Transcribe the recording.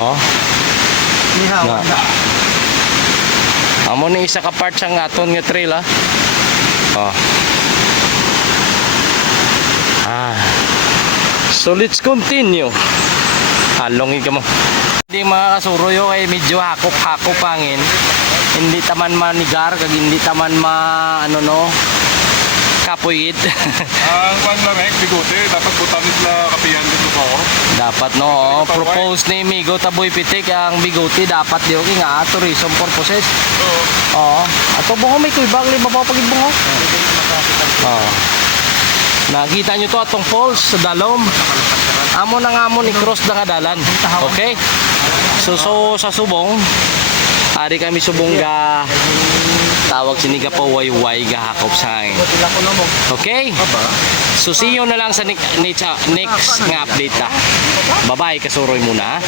Oh. Nihaw. Na. Amo ni isa ka part sang aton nga trail ah. Oh. So let's continue. Halongin ka mo. Hindi mga kasuroyo ay medyo hakop-hakop hangin. Hindi taman manigar kag hindi taman ano no kapoyid. Ang panlamig, bigote, dapat butamis na kapihan dito ko. Dapat no, propose ni Migo Taboy Pitik ang bigote dapat diyo nga tourism purposes. Oo. Ato bungo may kuybang lima pa pagibungo. Oo. Nakita nyo to atong falls sa Dalom. Amo na nga mo ni cross na dalan. Okay? So sa subong, ari kami subong ga tawag siniga pa wayway ga hakop sa hangin. Okay? So see you na lang sa next nga update ta. Bye-bye kasuroy muna.